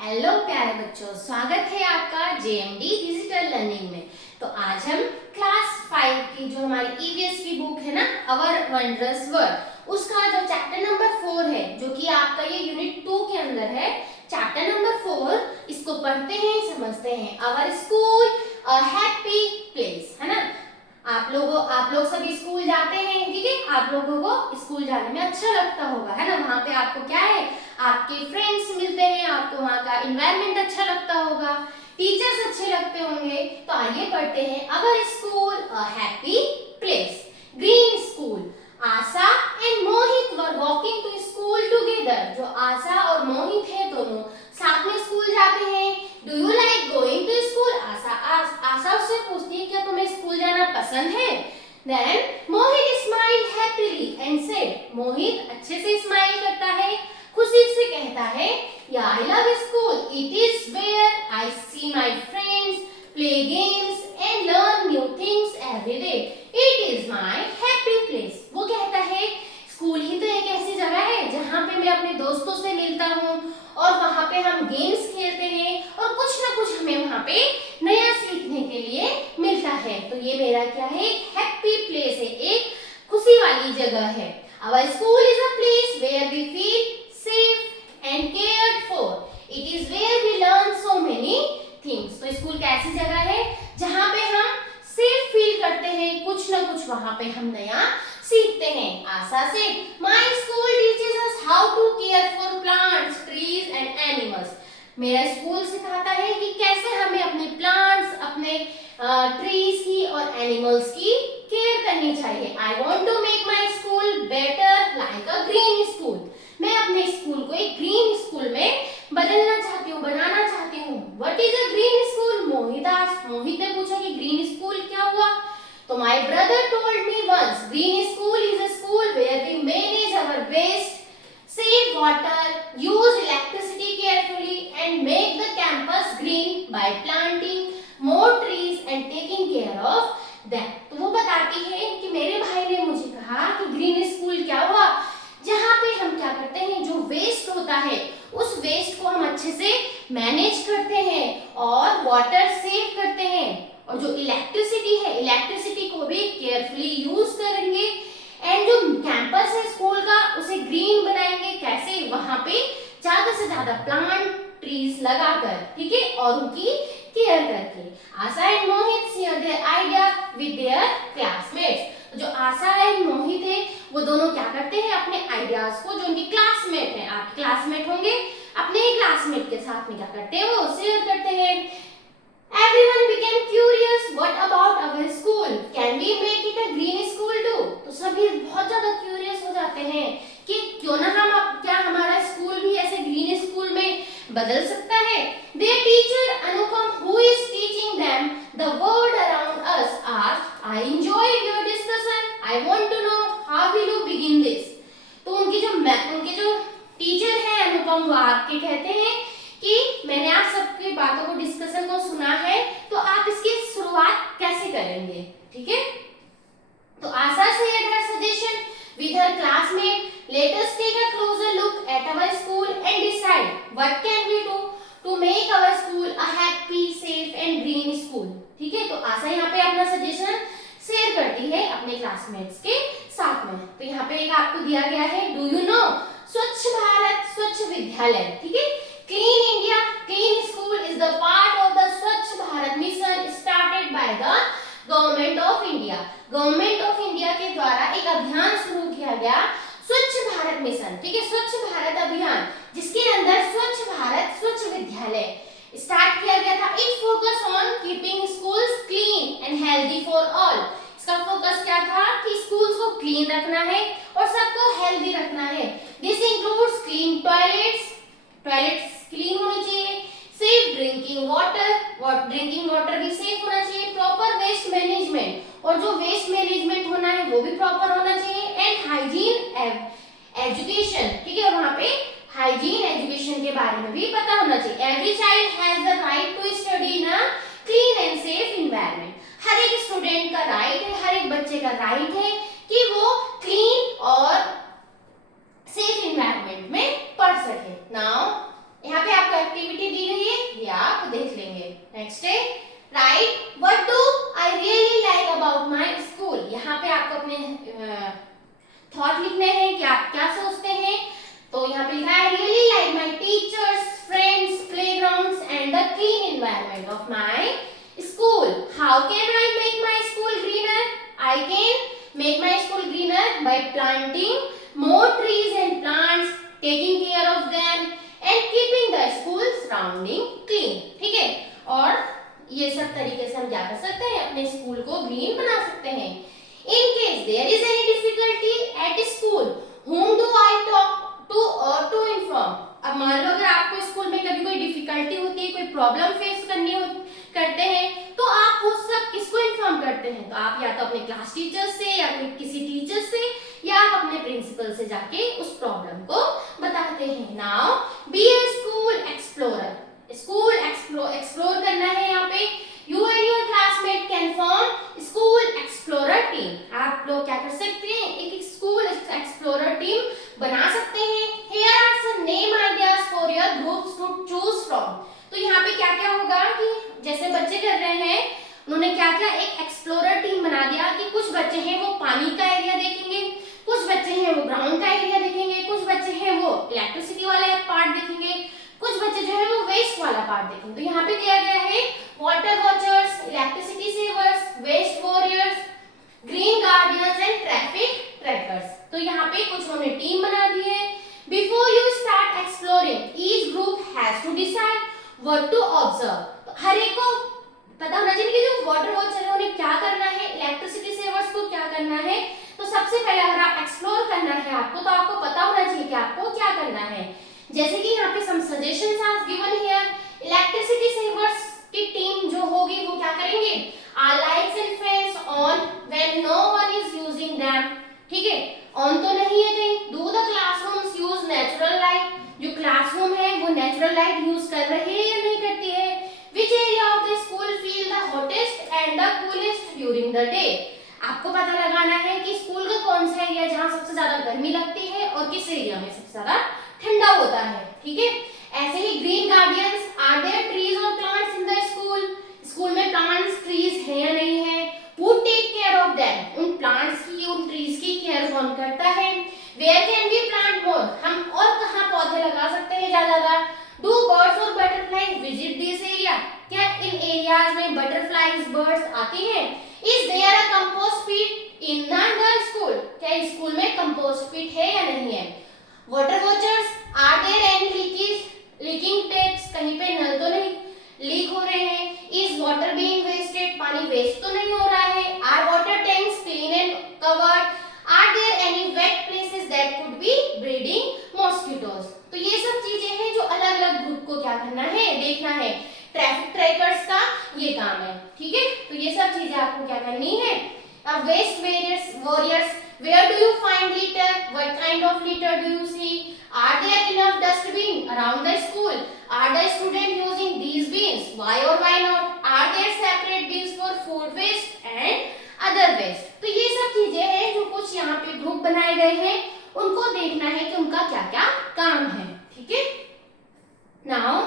Hello प्यारे बच्चों, स्वागत है आपका जेएमडी डिजिटल लर्निंग में। तो आज हम क्लास 5 की जो हमारी ईवीएस की बुक है ना, अवर वंडरस वर्ल्ड, उसका जो चैप्टर नंबर 4 है, जो कि आपका ये यूनिट 2 के अंदर है। चैप्टर नंबर 4, इसको पढ़ते हैं, समझते हैं। Our school a happy place, है ना। आप लोग सभी स्कूल जाते हैं, ठीक है। आप लोगों को स्कूल जाने में अच्छा लगता होगा, है ना। वहाँ पे आपको क्या है, आपके फ्रेंड्स मिलते हैं, आपको वहाँ का एनवायरनमेंट अच्छा लगता होगा, टीचर्स अच्छे लगते होंगे। तो आइए पढ़ते हैं। Our school a happy place. Green school. Asha and Mohit were walking to school together. जो आशा और मोहित है, दोनों साथ में स्कूल जाते हैं। Do you like going to school? Asha उससे पूछती है, क्या तुम्हें स्कूल जाना पसंद है? Then Mohit smile happily and said. Mohit अच्छे से स्माइल करता है, खुशी से कहता है, या I love school, it is where I see my friends, play games and learn new things every day, it is my happy place. वो कहता है, स्कूल ही तो एक ऐसी जगह है जहाँ पे मैं अपने दोस्तों से मिलता हूँ और वहाँ पे हम गेम्स खेलते हैं और कुछ ना कुछ हमें वहाँ पे नया सीखने के लिए मिलता है। तो ये मेरा क्या है, एक हैप्पी प्लेस है, एक खुशी वाली जगह है। Our school is a place where we feel safe and cared for. It is where we learn so many things. तो स्कूल कैसी जगह है जहाँ पे हम सेफ फील करते हैं, कुछ ना कुछ वहाँ पे हम नया सीखते हैं। आशा से, My school teaches us how to care for plants, trees and animals. मेरा स्कूल सिखाता है कि कैसे हमें अपने प्लांट्स, अपने ट्रीज की और एनिमल्स की केयर करनी चाहिए। I want to make my school better like a green school. मैं अपने स्कूल को एक ग्रीन स्कूल में बदलना चाहती हूँ, बनाना चाहती हूँ। What is a green school? Mohit ने पूछा कि ग्रीन स्कूल क्या हुआ? तो my brother told me once, green school is a school where we manage our waste, save water, use electricity carefully and make the campus green by planting more trees and taking care of them. तो वो बताती है कि मेरे भाई ने मुझे कहा कि ग्रीन स्कूल क्या हुआ, जहाँ पे हम क्या करते हैं, जो वेस्ट होता है उस वेस्ट को हम अच्छे से मैनेज करते हैं और वाटर सेव करते हैं, और जो इलेक्ट्रिसिटी है, इलेक्ट्रिसिटी को भी केयरफुली यूज करेंगे, एंड जो कैंपस है स्कूल का उसे ग्रीन बनाएंगे। कैसे? वहां पे ज्यादा से ज्यादा प्लांट ट्रीज लगाकर, ठीक है, और उनकी केयर करके। Asha and Mohit share their idea with their classmates. जो आशा एंड मोहित है, वो दोनों क्या करते हैं, अपने आइडियाज को, जो उनके क्लासमेट हैं, आपके क्लासमेट होंगे, अपने ही क्लासमेट के साथ में क्या करते हैं, वो शेयर करते हैं। Everyone became curious. What about our school? Can we make it a green school too? तो सभी बहुत ज्यादा क्यूरियस हो जाते हैं कि क्यों ना क्या हमारा स्कूल भी ऐसे ग्रीन स्कूल में बदल सकता है। Their teacher Anupam, who is teaching them the world around us, asked, I enjoyed your discussion. I want to know how will you begin this? तो उनके जो टीचर है अनुपम, वो आपके कहते हैं कि मैंने आप सबकी बातों को, डिस्कशन को सुना है, तो आप इसकी शुरुआत कैसे करेंगे, ठीक है। तो Asha shared her suggestion with her classmate. Let us take a closer look at our school and decide what can we do to make our school a happy, safe and green school, ठीक है। तो आशा यहाँ पे अपना suggestion share करती है अपने classmates के साथ में। तो यहाँ पे एक आपको दिया गया है, डू यू नो स्वच्छ भारत स्वच्छ विद्यालय, ठीक है। Clean India, clean school is the part of the Swachh Bharat mission started by the Government of India. Government of India के द्वारा एक अभियान शुरू किया गया, स्वच्छ भारत मिशन, ठीक है, स्वच्छ भारत अभियान, जिसके अंदर स्वच्छ भारत स्वच्छ विद्यालय स्टार्ट किया गया था। It focus on keeping schools clean and healthy for all. इसका फोकस क्या था कि स्कूल्स को क्लीन रखना है और सबको हेल्दी रखना है। This includes clean toilets clean होनी चाहिए, सेफ ड्रिंकिंग वाटर भी सेफ होना चाहिए, प्रॉपर वेस्ट मैनेजमेंट, और जो वेस्ट मैनेजमेंट होना है वो भी प्रॉपर होना चाहिए, एंड हाइजीन एजुकेशन, ठीक है, वहां पे हाइजीन एजुकेशन के बारे में भी पता होना चाहिए। Every child has the right to study in a clean and safe environment. हर एक स्टूडेंट का राइट है, हर एक बच्चे का राइट है कि वो क्लीन और सेफ एनवायरनमेंट में पढ़ सके। नाउ यहाँ पे आपको एक्टिविटी सराउंडिंग क्लीन, ठीक है। और ये सब तरीके से हम क्या कर सकते हैं, अपने स्कूल को ग्रीन बना सकते हैं। In case there is any difficulty at school, whom do I talk to or to inform? अब मान लो अगर आपको स्कूल में कभी कोई डिफिकल्टी होती है, कोई प्रॉब्लम फेस करते हैं, तो आप वो सब किसको इन्फॉर्म करते हैं? तो आप या तो अपने क्लास टीचर से या कोई किसी टीचर से या आप अपने प्रिंसिपल से जाके उस प्रॉब्लम को बताते हैं। Now be a school explorer, school explore करना है। यहाँ पे you and your classmate can form school explorer team. आप लोग क्या कर सकते हैं, एक स्कूल एक्सप्लोरर टीम बना सकते हैं। Here are some name ideas for your groups to choose from. तो यहाँ पे क्या क्या होगा कि जैसे बच्चे कर रहे हैं, उन्होंने क्या क्या एक एक्सप्लोरर टीम बना दिया कि कुछ बच्चे हैं वो पानी का एरिया देखेंगे, कुछ बच्चे हैं वो ग्राउंड का एरिया देखेंगे, कुछ बच्चे हैं वो इलेक्ट्रिसिटी वाला पार्ट देखेंगे, कुछ बच्चे जो है वो वेस्ट वाला पार्ट देखेंगे। तो यहाँ पे दिया गया है water watchers, electricity savers, waste warriors, green guardians and traffic trackers. तो यहाँ पे कुछ उन्होंने टीम बना दी है। Before you start exploring, each group has to decide what to observe. तो हर एक को पता होना चाहिए कि जो वाटर वॉचर है उन्हें क्या करना है, इलेक्ट्रिसिटी सेवर्स को क्या करना है। तो सबसे पहले अगर आप एक्सप्लोर करना है आपको, तो आपको पता होना चाहिए कि आपको क्या करना है। जैसे कि यहाँ पे some suggestions are given here. Electricity savers की टीम जो होगी वो क्या करेंगे, are lights and fans on when no one is using them, ठीक है, ऑन तो नहीं है कहीं। Do the classrooms use natural light, जो क्लासरूम है वो नेचुरल लाइट यूज कर रहे हैं या नहीं करती है। Which area of the school feel the hottest and the coolest during the day. आपको पता लगाना है कि स्कूल का कौन सा एरिया जहाँ सबसे ज्यादा गर्मी लगती है और किस एरिया में सबसे ज्यादा ठंडा होता है, ठीक है। ऐसे ही green guardians, are there trees और plants in the school, school में प्लांट्स ट्रीज है या नहीं है। Who take care of them, उन प्लांट्स की उन ट्रीज की केयर कौन करता है। Where can we plant more, हम और कहाँ पौधे लगा सकते हैं ज्यादा। डू बर्ड्स और बटरफ्लाइज विजिट दिस एरिया, क्या इन एरियाज में बटरफ्लाइज बर्ड्स आती हैं। Is there a compost pit in the school, क्या स्कूल में कंपोस्ट पिट है या नहीं है। Water watchers, are there any leaking taps, कहीं पे नल तो नहीं लीक हो रहे हैं। इज वाटर बीइंग वेस्टेड, पानी वेस्ट तो नहीं हो रहा है। Are water tanks clean and covered, are there any wet places that could be breeding mosquitoes. तो ये सब चीजें हैं जो अलग अलग ग्रुप को क्या करना है, देखना है। ट्रैफिक ट्रैकर्स का ये काम है, ठीक है। तो ये सब चीजें आपको क्या करनी है। Waste warriors, where do you find litter, what kind of litter do you see, are there enough dustbin around the school, are the student using these bins, why or why not, are there separate bins for food waste and other waste। तो ये सब चीजें हैं जो कुछ यहाँ पे group बनाए गए हैं, उनको देखना है कि उनका क्या क्या काम है, ठीक है। Now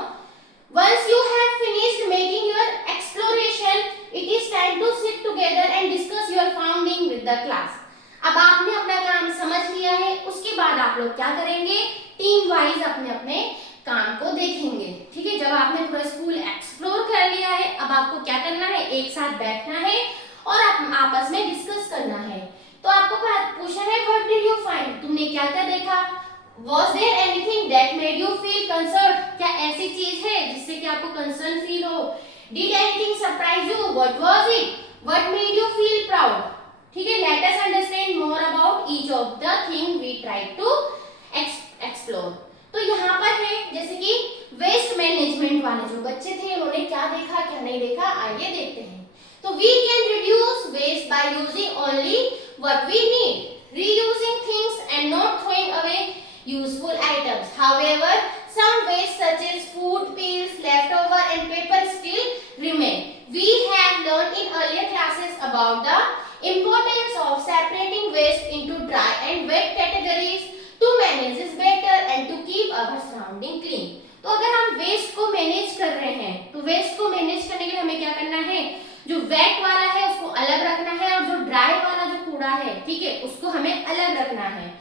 once you have finished making your exploration, it is time to sit together and discuss your finding with the class। अब आपने अपना काम समझ लिया है, उसके बाद आप लोग क्या करेंगे, टीम वाइज अपने अपने काम को देखेंगे, ठीक है। जब आपने पूरा स्कूल एक्सप्लोर कर लिया है, अब आपको क्या करना है, एक साथ बैठना है और आपस में डिस्कस करना है। तो आपको पूछा है व्हाट डिड यू फाइंड, तुमने क्या क्या देखा। Was there anything that made you feel concerned, क्या ऐसी चीज है जिससे कि आपको कंसर्न फील हो। Did anything surprise you, what was it, what made you feel proud, ठीक है। Let us understand more about each of the thing we try to explore। तो यहाँ पर है जैसे कि वेस्ट मैनेजमेंट वाले जो बच्चे थे उन्होंने क्या देखा क्या नहीं देखा, आइए देखते हैं। तो we can reduce waste by using only what we need, reusing things and not throwing away useful items. However, some waste such as food peels, leftover and paper still remain. We have learned in earlier classes about the importance of separating waste into dry and wet categories to manage this better and to keep our surrounding clean। तो अगर हम waste को manage कर रहे हैं, तो waste को manage करने के लिए हमें क्या करना है, जो वेट वाला है उसको अलग रखना है और जो ड्राई वाला जो कूड़ा है, ठीक है, उसको हमें अलग रखना है।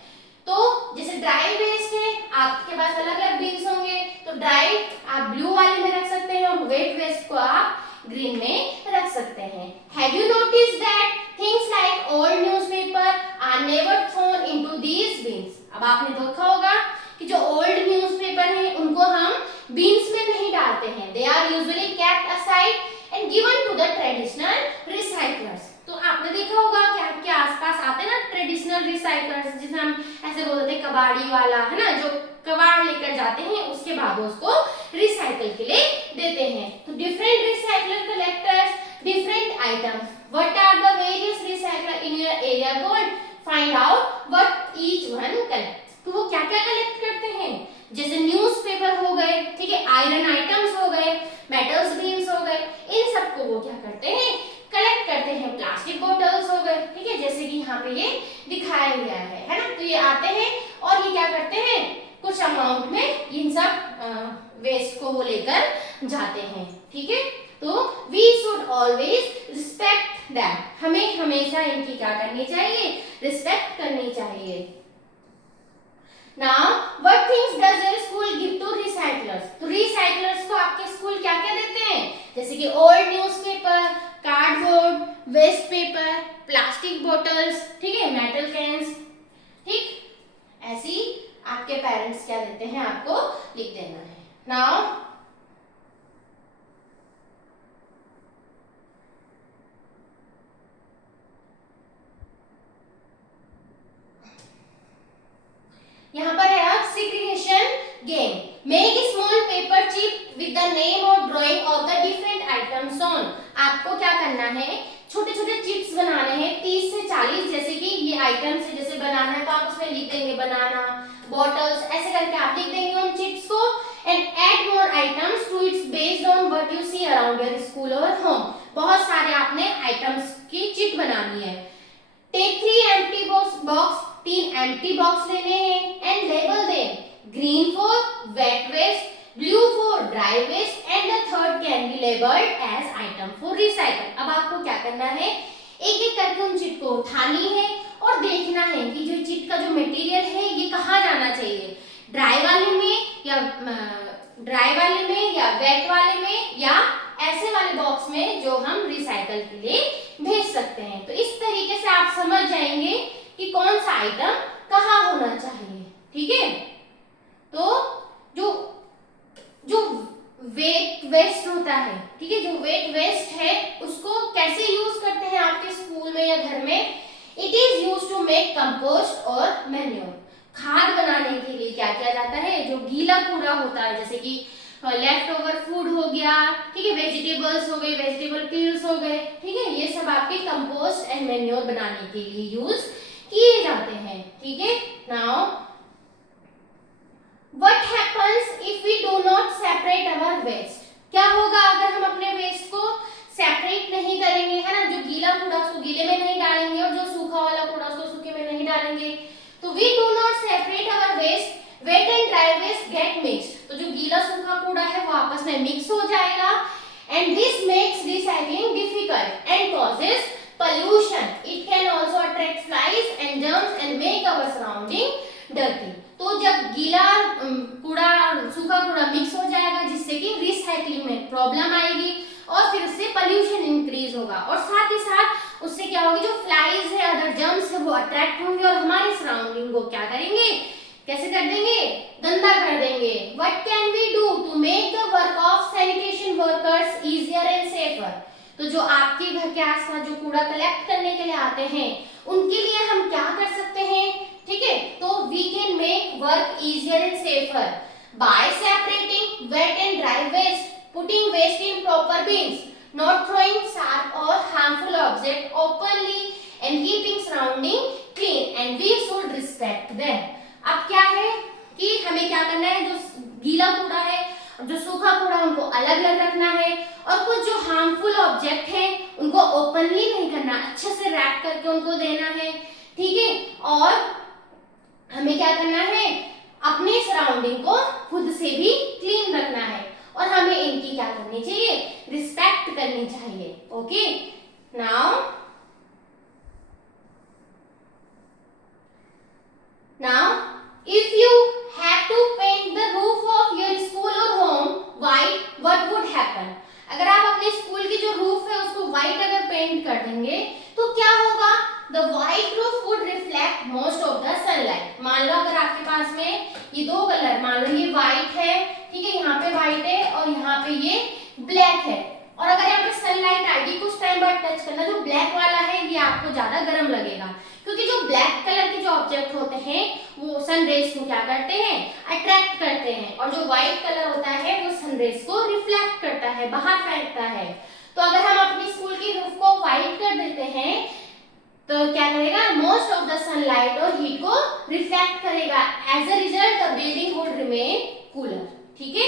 तो जैसे ड्राई वेस्ट है, आपके पास अलग अलग बिन्स होंगे, तो ड्राई आप ब्लू वाले में रख सकते हैं और वेट वेस्ट को आप ग्रीन में रख सकते हैं। Have you noticed that things like old newspaper are never thrown into these bins? अब आपने देखा होगा कि जो ओल्ड न्यूज़पेपर हैं उनको हम बीन्स में नहीं डालते जाते हैं। They are usually kept aside and given to the traditional recyclers. तो आपने देखा होगा कि आपके आसपास आते हैं ना ट्रेडिशनल रिसाइकलर्स, जिसे हम ऐसे बोलते हैं कबाड़ी वाला, है ना, जो कबाड़ लेकर जाते हैं उसके बाद उसको रिसाइकल के लिए देते हैं। तो different recycler collectors different items. What are the various recycler in your area? Go and find out what each one collect. तो वो क्या क्या कलेक्ट करते हैं? जैसे न्यूज़पेपर हो गए, ठीक है, आयरन आइटम्स हो गए, मेटल्स बीम्स हो गए, इन सबको वो क्या करते हैं? कलेक्ट करते हैं। प्लास्टिक बोतल्स हो गए, ठीक है, जैसे कि यहाँ पे ये दिखाया गया है ना। तो ये आते हैं और ये क्या करते हैं? कुछ अमाउंट में इन सब वेस्ट को वो लेकर जाते हैं, ठीक है। तो we should always respect that, हमें हमेशा इनकी क्या करनी चाहिए? रिस्पेक्ट करनी चाहिए। Now, what things does your school give to recyclers? तो recyclers को आपके स्कूल क्या क्या देते हैं? जैसे कि old newspaper, cardboard, waste paper, plastic bottles, ठीक है, मेटल कैंस, ठीक, ऐसी आपके पेरेंट्स क्या देते हैं आपको लिख देना है। नाउ यहाँ पर है अब segregation game. Make small paper chip with the name और drawing of the different items on. आपको क्या करना है? छोटे छोटे चिप्स बनाने हैं 30 से 40, जैसे कि ये आइटम्स है, जैसे बनाना है तो आप उसमें लिख देंगे बनाना, बॉटल्स, ऐसे करके आप लिख देंगे उन चिप्स को। And add more items to its based on what you see around your school और होम। बहुत सारे आपने आइटम्स की चिट बनानी है। Take 3 empty box, 3 empty box लेने हैं and label them. Green for wet waste, blue for dry waste and the third can be labelled as item for recycle. अब आपको क्या करना है? एक एक करके उन चिट को उठानी है और देखना है कि जो चिट का जो मटेरियल है ये कहाँ जाना चाहिए, ड्राई वाले में या वेट वाले में या ऐसे वाले बॉक्स में जो हम रिसाइकल के लिए भेज सकते हैं। तो इस तरीके से आप समझ जाएंगे कि कौन सा आइटम कहाँ होना चाहिए, ठीक है। तो जो वेट वेस्ट होता है, ठीक है, जो वेट वेस्ट है उसको कैसे यूज करते हैं आपके स्कूल में या घर में? It is use to make compost और मैन्योर। खाद बनाने के लिए क्या किया जाता है? जो गीला कूड़ा होता है, जैसे कि लेफ्ट ओवर फूड हो गया, ठीक है, वेजिटेबल्स हो गए, वेजिटेबल पील्स हो गए, ठीक है, ये सब आपके कंपोस्ट एंड मैन्योर बनाने के लिए यूज किए जाते हैं, ठीक है। Now what happens if we do not separate our waste? क्या होगा अगर हम अपने वेस्ट को सेपरेट नहीं करेंगे, है ना, जो गीला कूड़ा उसको गीले में नहीं डालेंगे और जो सूखा वाला कूड़ा उसको सूखे में नहीं डालेंगे। तो we do not separate our waste, wet and dry waste get mixed. तो जो गीला सूखा कूड़ा है वो आपस में मिक्स हो जाएगा and this makes recycling difficult and causes pollution. It can also attract flies and germs and make our surrounding dirty. तो जब गीला कूड़ा सूखा कूड़ा मिक्स हो जाएगा जिससे कि रिसाइकलिंग में प्रॉब्लम आएगी और फिर उससे पोल्यूशन इंक्रीज होगा और साथ ही साथ उससे क्या होगी, जो फ्लाइज है, अदर जर्म्स है, वो अट्रैक्ट होंगे और हमारे सराउंडिंग को क्या करेंगे? कैसे कर देंगे? गंदा कर देंगे। What can we do to make the work of sanitation workers easier and safer? तो जो आपके घर के आसपास जो कूड़ा कलेक्ट करने के लिए आते हैं उनके लिए हम क्या कर सकते हैं, ठीक है। तो we can make work easier and safer by separating wet and dry waste, putting waste in proper bins, not throwing sharp और harmful object openly and keeping surrounding clean and we should respect them. अब क्या है कि हमें क्या करना है? जो गीला कूड़ा है, जो सूखा कूड़ा, उनको अलग अलग रखना है और कुछ जो हार्मफुल ऑब्जेक्ट हैं उनको ओपनली नहीं करना, अच्छे से रैप करके उनको देना है, ठीक है। और हमें क्या करना है? अपने सराउंडिंग को खुद से भी क्लीन रखना है और हमें इनकी क्या करनी चाहिए? रिस्पेक्ट करनी चाहिए, okay. Now if you have to paint the roof of your school or home white, what would happen? अगर आप अपने स्कूल की जो रूफ है उसको व्हाइट अगर पेंट कर देंगे तो क्या होगा? The white roof would reflect most of the sunlight. मान लो अगर आपके पास में ये दो कलर, मान लो ये व्हाइट है, ठीक है, यहाँ पे व्हाइट है और यहाँ पे ब्लैक है और अगर यहाँ पे सनलाइट आएगी कुछ टाइम बाद टच करना, जो ब्लैक वाला है ये आपको ज्यादा गर्म लगेगा, क्योंकि जो ब्लैक कलर के जो ऑब्जेक्ट होते हैं वो सन रेज को क्या करते हैं, अट्रैक्ट करते हैं, और जो व्हाइट कलर होता है वो सन रेज को रिफ्लेक्ट करता है, बाहर फेंकता है। तो अगर हम अपनी स्कूल की रूफ को व्हाइट कर देते हैं तो क्या करेगा, मोस्ट ऑफ द सनलाइट और हीट को रिफ्लेक्ट करेगा, as a result the building would remain cooler. ठीक है,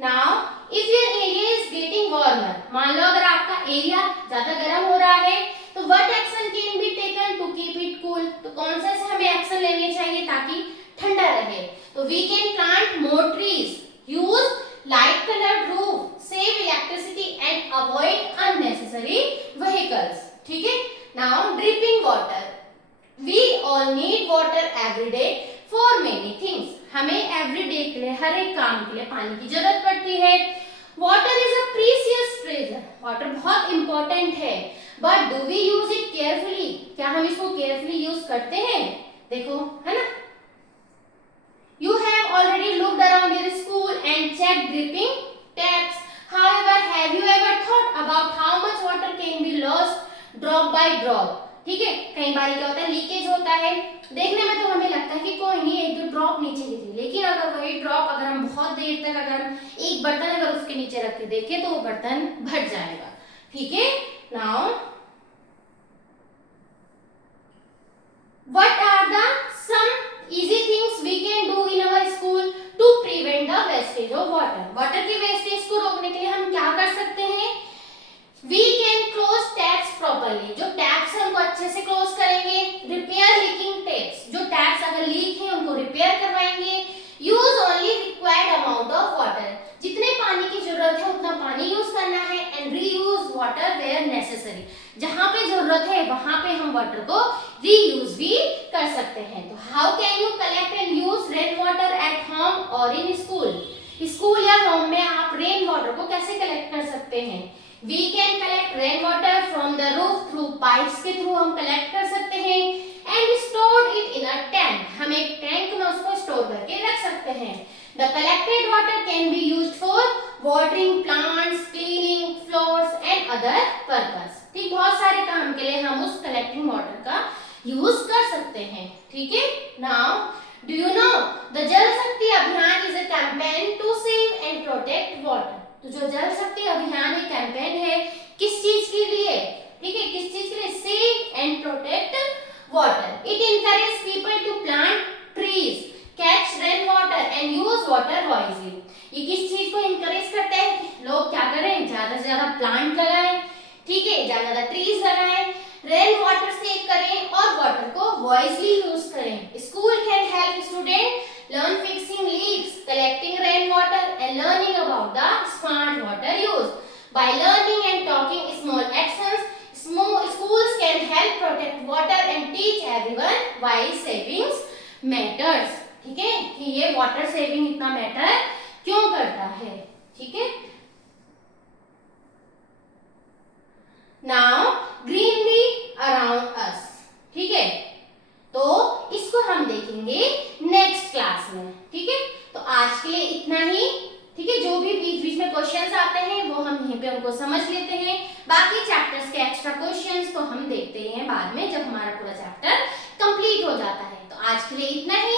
now if your area is getting warmer, मान लो अगर आपका एरिया ज्यादा गर्म हो रहा है तो what action can be taken to keep it cool, तो कौन सा से हमें एक्शन लेने चाहिए ताकि ठंडा रहे। तो we can plant more trees, use light coloured roof, save electricity and avoid unnecessary vehicles. ठीक है, now dripping water, we all need water every day for many things, हमें एवरी डे के लिए, हर एक काम के लिए पानी की जरूरत पड़ती है। Water is a precious treasure, water बहुत इंपॉर्टेंट है, but do we use it carefully, क्या हम इसको केयरफुली यूज करते हैं। देखो है ना, you have already looked around your school and checked dripping taps, however have you ever thought about how much water can be lost drop by drop। ठीक है, कई बार क्या होता है, लीकेज होता है, देखने में तो हमें लगता है कि कोई नहीं, एक दो ड्रॉप नीचे गिरी, लेकिन अगर वही ड्रॉप अगर हम बहुत देर तक, अगर हम एक बर्तन अगर उसके नीचे रख के देखें तो वो बर्तन भर जाएगा। ठीक है, now what are the some easy things we can do in our school to prevent the wastage of water, water की वेस्टेज को रोकने के लिए हम क्या कर सकते हैं। We can close taps properly, जो टैप्स है उनको अच्छे से क्लोज करेंगे। Repair leaking taps, जो टैप्स अगर लीक है उनको रिपेयर करवाएंगे। Use only required amount of water, जितने पानी की जरूरत है उतना पानी यूज करना है। And reuse water where necessary, जहाँ पे जरूरत है वहां पे हम वाटर को रीयूज भी कर सकते हैं। तो how can you collect and use rain water at home और इन स्कूल, स्कूल या होम में आप रेन वाटर को कैसे कलेक्ट कर सकते हैं। We can collect rain water from the roof through pipes के थ्रू हम कलेक्ट कर सकते हैं। And store it in a tank, हम एक टैंक में उसको स्टोर करके रख सकते हैं। The collected water can be used for watering plants, cleaning floors and other purpose. ठीक, बहुत सारे काम के लिए हम उस कलेक्टिंग वाटर का यूज कर सकते हैं। ठीक है, now do you know the Jal Shakti Abhiyan is a campaign to save and protect water. तो जो जल शक्ति अभियान एक कैंपेन है, किस चीज के लिए, ठीक है, किस चीज के लिए, save and protect water. It encourage people to plant trees, catch rain water and use water wisely. ये किस चीज को इनकरेज करता है, लोग क्या करें, ज्यादा से ज्यादा प्लांट लगाएं, ठीक है, ज्यादा ट्रीज लगाएं, रेन वाटर सेव करें और वाटर को वाइजली यूज करें। School can help student learn fixing leaks, collecting rain water and learning about the smart water use. By learning and talking small actions, schools can help protect water and teach everyone why savings matters। ठीक है, कि ये water saving इतना matter क्यों करता है। ठीक है, नाउ ग्रीनरी अराउंड अस। ठीक है, तो इसको हम देखेंगे नेक्स्ट क्लास में। ठीक है, तो आज के लिए इतना ही। ठीक है, जो भी बीच बीच में क्वेश्चंस आते हैं वो हम यहीं पे उनको समझ लेते हैं, बाकी चैप्टर्स के एक्स्ट्रा क्वेश्चंस तो हम देखते हैं बाद में जब हमारा पूरा चैप्टर कंप्लीट हो जाता है। तो आज के लिए इतना ही।